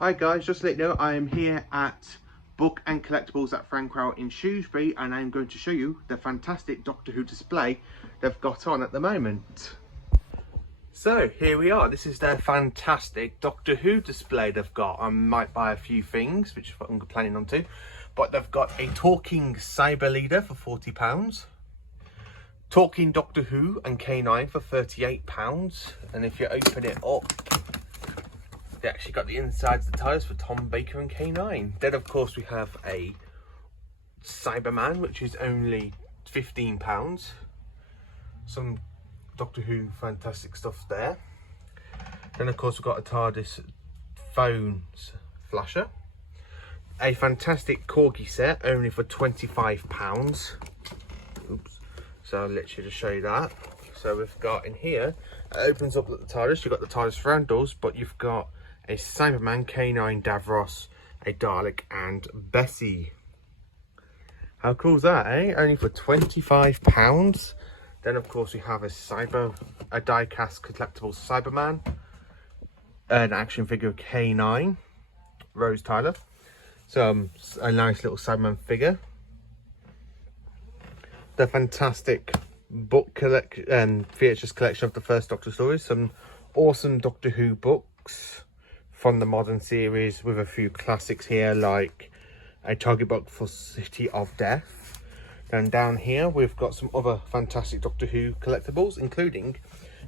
Hi guys, just to let you know, I am here at Book and Collectibles at Frankwell in Shrewsbury, and I'm going to show you the fantastic Doctor Who display they've got on at the moment. So here we are. This is their fantastic Doctor Who display they've got. I might buy a few things, which I'm planning on to, but they've got a talking Cyber Leader for £40, talking Doctor Who and K9 for £38, and if you open it up, they actually got the insides of the tires for Tom Baker and K9. Then of course we have a Cyberman, which is only £15. Some Doctor Who fantastic stuff there. Then of course we've got a TARDIS phones flasher. A fantastic Corgi set, only for £25. Oops. So I'll literally just show you that. So we've got in here, it opens up like the TARDIS. You've got the TARDIS Frandals, but you've got a Cyberman, K9, Davros, a Dalek, and Bessie. How cool is that, eh? Only for £25. Then, of course, we have a die-cast collectible Cyberman, an action figure K9, Rose Tyler. So, a nice little Cyberman figure. The fantastic book VHS collection of the first Doctor stories. Some awesome Doctor Who books from the modern series, with a few classics here, like a target book for City of Death. Then down here we've got some other fantastic Doctor Who collectibles, including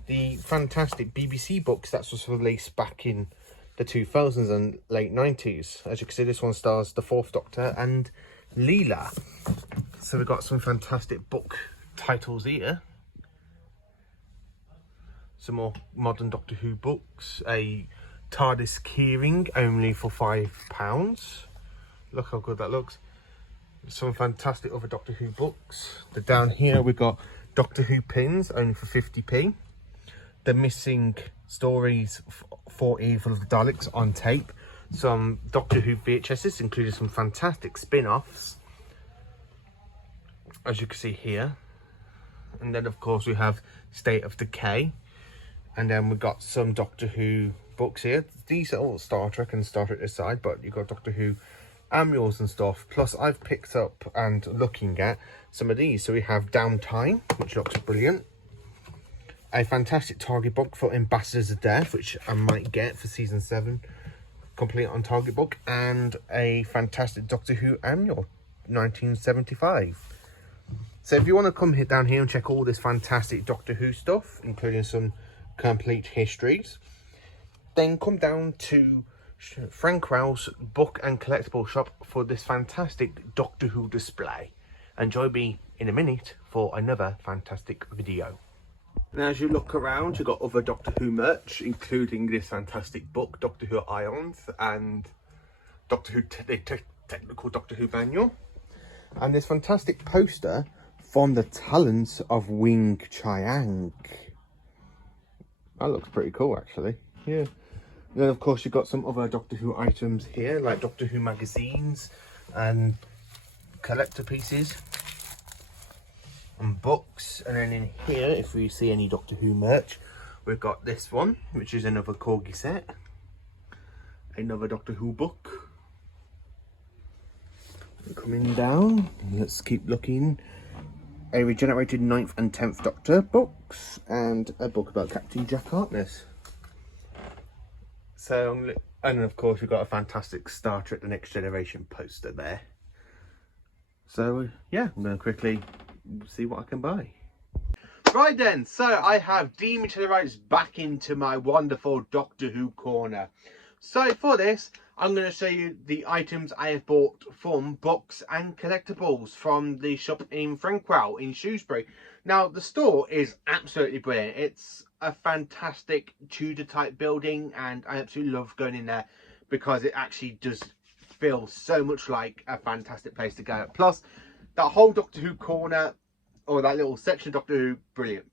the fantastic BBC books that was released back in the 2000s and late 90s. As you can see, this one stars the 4th Doctor and Leela. So we've got some fantastic book titles here. Some more modern Doctor Who books. A TARDIS keyring, only for £5. Look how good that looks. Some fantastic other Doctor Who books. Then down here we've got Doctor Who pins, only for 50p. The missing stories for Evil of the Daleks on tape. Some Doctor Who VHSs, including some fantastic spin-offs, as you can see here. And then of course we have State of Decay. And then we've got some Doctor Who books here. These are all Star Trek and Star Trek aside, but you've got Doctor Who annuals and stuff. Plus I've picked up and looking at some of these. So we have Downtime, which looks brilliant. A fantastic Target book for Ambassadors of Death, which I might get for season 7, complete on Target book. And a fantastic Doctor Who annual, 1975. So if you want to come down here and check all this fantastic Doctor Who stuff, including some complete histories, then come down to Frankwell's Book and Collectible shop for this fantastic Doctor Who display. And join me in a minute for another fantastic video. And as you look around, you've got other Doctor Who merch, including this fantastic book, Doctor Who Ions, and Doctor Who technical Doctor Who manual, and this fantastic poster from the talents of Wing Chiang. That looks pretty cool, actually. Yeah. And then of course you've got some other Doctor Who items here, like Doctor Who magazines and collector pieces and books. And then in here, if we see any Doctor Who merch, we've got this one, which is another Corgi set, another Doctor Who book. Coming down, let's keep looking. A regenerated 9th and 10th Doctor books, and a book about Captain Jack Harkness. So, and of course we've got a fantastic Star Trek The Next Generation poster there. So yeah, I'm going to quickly see what I can buy. Right then, so I have dematerialised back into my wonderful Doctor Who corner. So for this, I'm going to show you the items I have bought from Books and Collectibles from the shop in Frankwell in Shrewsbury. Now, the store is absolutely brilliant. It's a fantastic Tudor type building, and I absolutely love going in there because it actually does feel so much like a fantastic place to go. Plus, that whole Doctor Who corner, or that little section of Doctor Who, brilliant.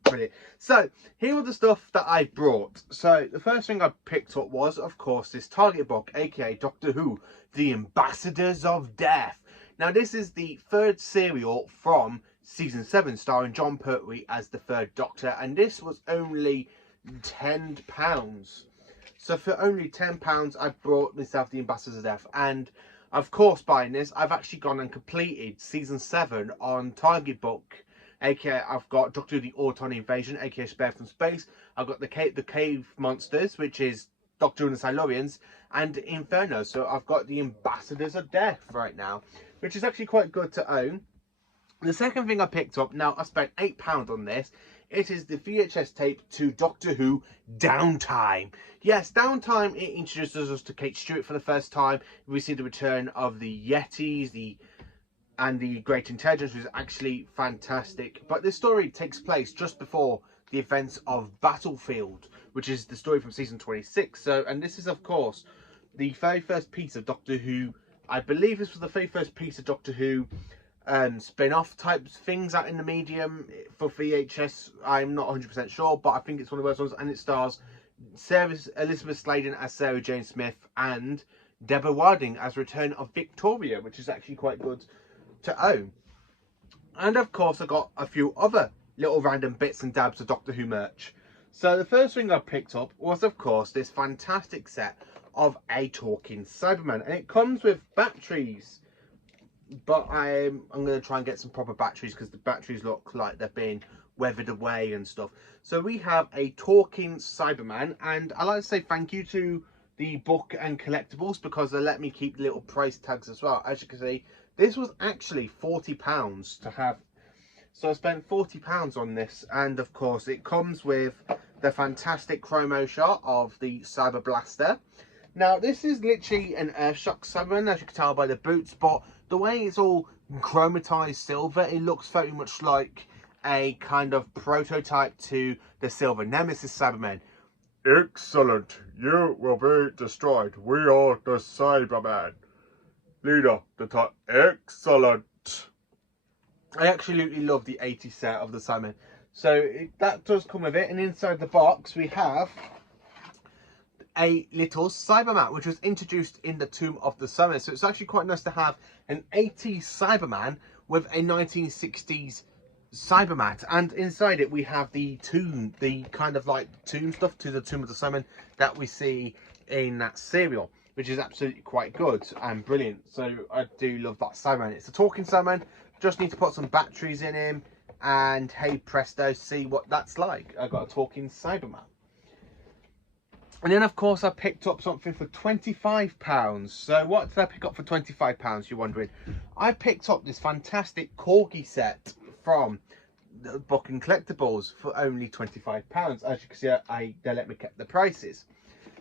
So here are the stuff that I brought. So the first thing I picked up was, of course, this Target book, aka Doctor Who, The Ambassadors of Death. Now this is the 3rd serial from season 7, starring John Pertwee as the 3rd Doctor, and this was only £10. So for only £10, I brought myself the Ambassadors of Death. And of course, buying this, I've actually gone and completed season 7 on Target Book. AKA, I've got Doctor Who: The Auton Invasion, AKA Spare from Space. I've got the Cave Monsters, which is Doctor Who and the Silurians, and Inferno. So I've got the Ambassadors of Death right now, which is actually quite good to own. The second thing I picked up, now I spent £8 on this. It is the VHS tape to Doctor Who Downtime. Yes, Downtime, it introduces us to Kate Stewart for the first time. We see the return of the Yetis, and the Great Intelligence, which is actually fantastic. But this story takes place just before the events of Battlefield, which is the story from season 26. So, and this is, of course, the very first piece of Doctor Who. I believe this was the very first piece of Doctor Who spin-off type things out in the medium for VHS. I'm not 100% sure, but I think it's one of those ones, and it stars Elizabeth Sladen as Sarah Jane Smith and Deborah Wilding as Return of Victoria, which is actually quite good to own. And of course, I got a few other little random bits and dabs of Doctor Who merch. So the first thing I picked up was, of course, this fantastic set of a talking Cyberman, and it comes with batteries. But I'm going to try and get some proper batteries, because the batteries look like they're being weathered away and stuff. So we have a talking Cyberman, and I like to say thank you to the book and collectibles, because they let me keep little price tags as well. As you can see, this was actually £40 to have. So I spent £40 on this, and of course it comes with the fantastic chromo shot of the Cyber Blaster. Now, this is literally an Earthshock Cyberman, as you can tell by the boots, but the way it's all chromatized silver, it looks very much like a kind of prototype to the Silver Nemesis Cybermen. Excellent. You will be destroyed. We are the Cybermen. Leader, the type. Excellent. I absolutely love the 80 set of the Cybermen. So that does come with it, and inside the box we have a little Cyberman, which was introduced in the Tomb of the Cybermen. So it's actually quite nice to have an 80s Cyberman with a 1960s Cybermat, and inside it we have the tomb, the kind of like tomb stuff to the Tomb of the Cybermen that we see in that serial, which is absolutely quite good and brilliant. So I do love that Cyberman. It's a talking Cyberman. Just need to put some batteries in him, and hey presto, see what that's like. I got a talking Cyberman. And then, of course, I picked up something for £25. So what did I pick up for £25, you're wondering? I picked up this fantastic Corgi set from the Book and Collectibles for only £25. As you can see, they let me keep the prices.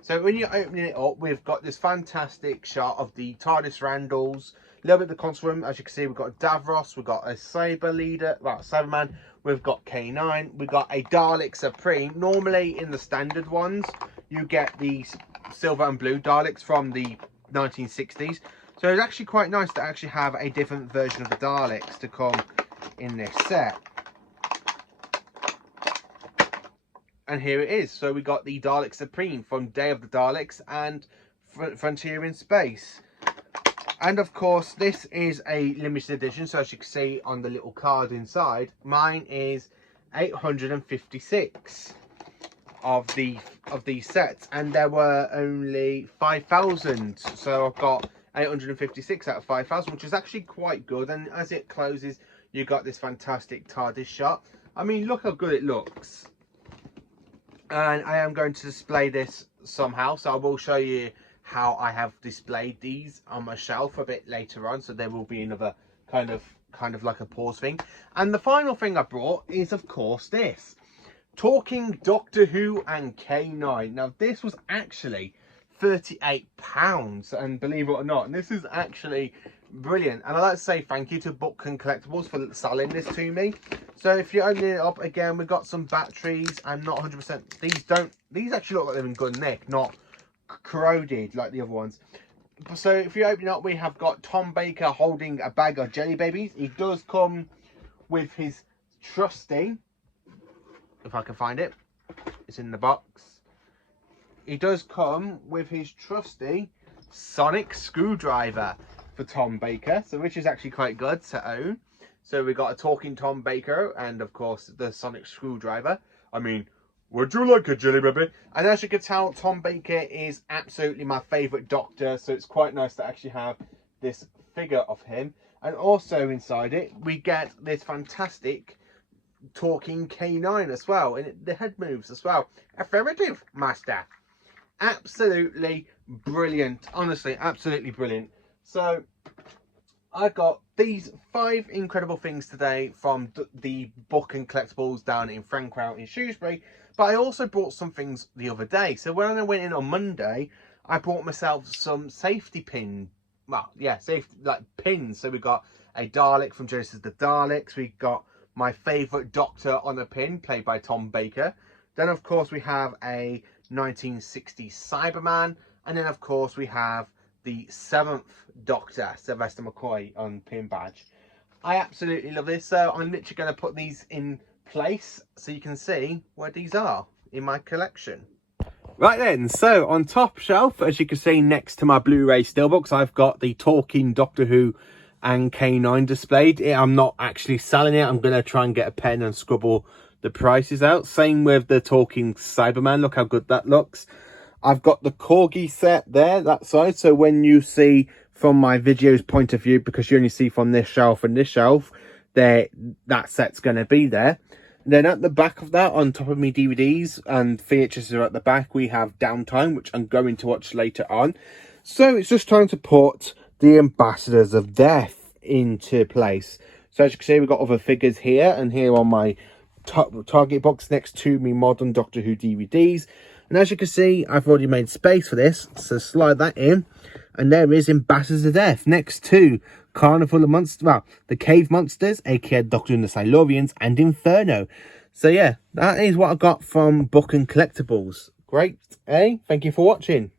So when you're opening it up, we've got this fantastic shot of the TARDIS Randalls, a little bit of the console room. As you can see, we've got Davros, we've got a Cyber Leader, well, Cyberman, we've got K9, we've got a Dalek Supreme. Normally in the standard ones, you get the silver and blue Daleks from the 1960s. So it's actually quite nice to actually have a different version of the Daleks to come in this set. And here it is. So we got the Dalek Supreme from Day of the Daleks and Frontier in Space. And of course, this is a limited edition. So as you can see on the little card inside, mine is 856 of these sets, and there were only 5,000. So I've got 856 out of 5,000, which is actually quite good. And as it closes, you got this fantastic TARDIS shot. I mean, look how good it looks. And I am going to display this somehow, so I will show you how I have displayed these on my shelf a bit later on. So there will be another kind of like a pause thing. And the final thing I brought is, of course, this Talking Doctor Who and K9. Now this was actually £38, and believe it or not, and this is actually brilliant. And I'd like to say thank you to Book and Collectibles for selling this to me. So if you're opening it up again, we've got some batteries. I'm not 100%. These actually look like they're in good nick, not corroded like the other ones. So if you open it up, we have got Tom Baker holding a bag of Jelly Babies. He does come with his trusty, if I can find it, it's in the box. He does come with his trusty sonic screwdriver for Tom Baker, so which is actually quite good to own. So we got a talking Tom Baker and of course the sonic screwdriver. I mean, Would you like a jelly baby? And as you can tell, Tom Baker is absolutely my favourite Doctor, so it's quite nice to actually have this figure of him. And also inside it, we get this fantastic talking K9 as well, and the head moves as well. Affirmative, Master. Absolutely brilliant. Honestly, absolutely brilliant. So I got these 5 incredible things today from the book and collectibles down in Frankwell in Shrewsbury. But I also bought some things the other day. So when I went in on Monday, I bought myself some safety pin. Well, yeah, safety like pins. So we got a Dalek from Genesis the Daleks. We got my favourite Doctor on a pin, played by Tom Baker. Then of course we have a 1960s Cyberman, and then of course we have the 7th Doctor, Sylvester McCoy, on pin badge. I absolutely love this, so I'm literally going to put these in place so you can see where these are in my collection. Right then, so on top shelf, as you can see next to my Blu-ray steelbooks, I've got the talking Doctor Who and K9 displayed. I'm not actually selling it. I'm going to try and get a pen and scribble the prices out. Same with the talking Cyberman. Look how good that looks. I've got the Corgi set there, that side. So when you see from my video's point of view, because you only see from this shelf and this shelf, there, that set's going to be there. And then at the back of that, on top of me DVDs and features are at the back, we have Downtime, which I'm going to watch later on. So it's just trying to put the Ambassadors of Death into place. So as you can see, we've got other figures here and here on my Target box next to me modern Doctor Who DVDs. And as you can see, I've already made space for this, so slide that in. And there is Ambassadors of Death next to Carnival of Monsters, well, the Cave Monsters, aka Doctor and the Silurians, and Inferno. So yeah, that is what I got from Book and Collectibles. Great, eh? Thank you for watching.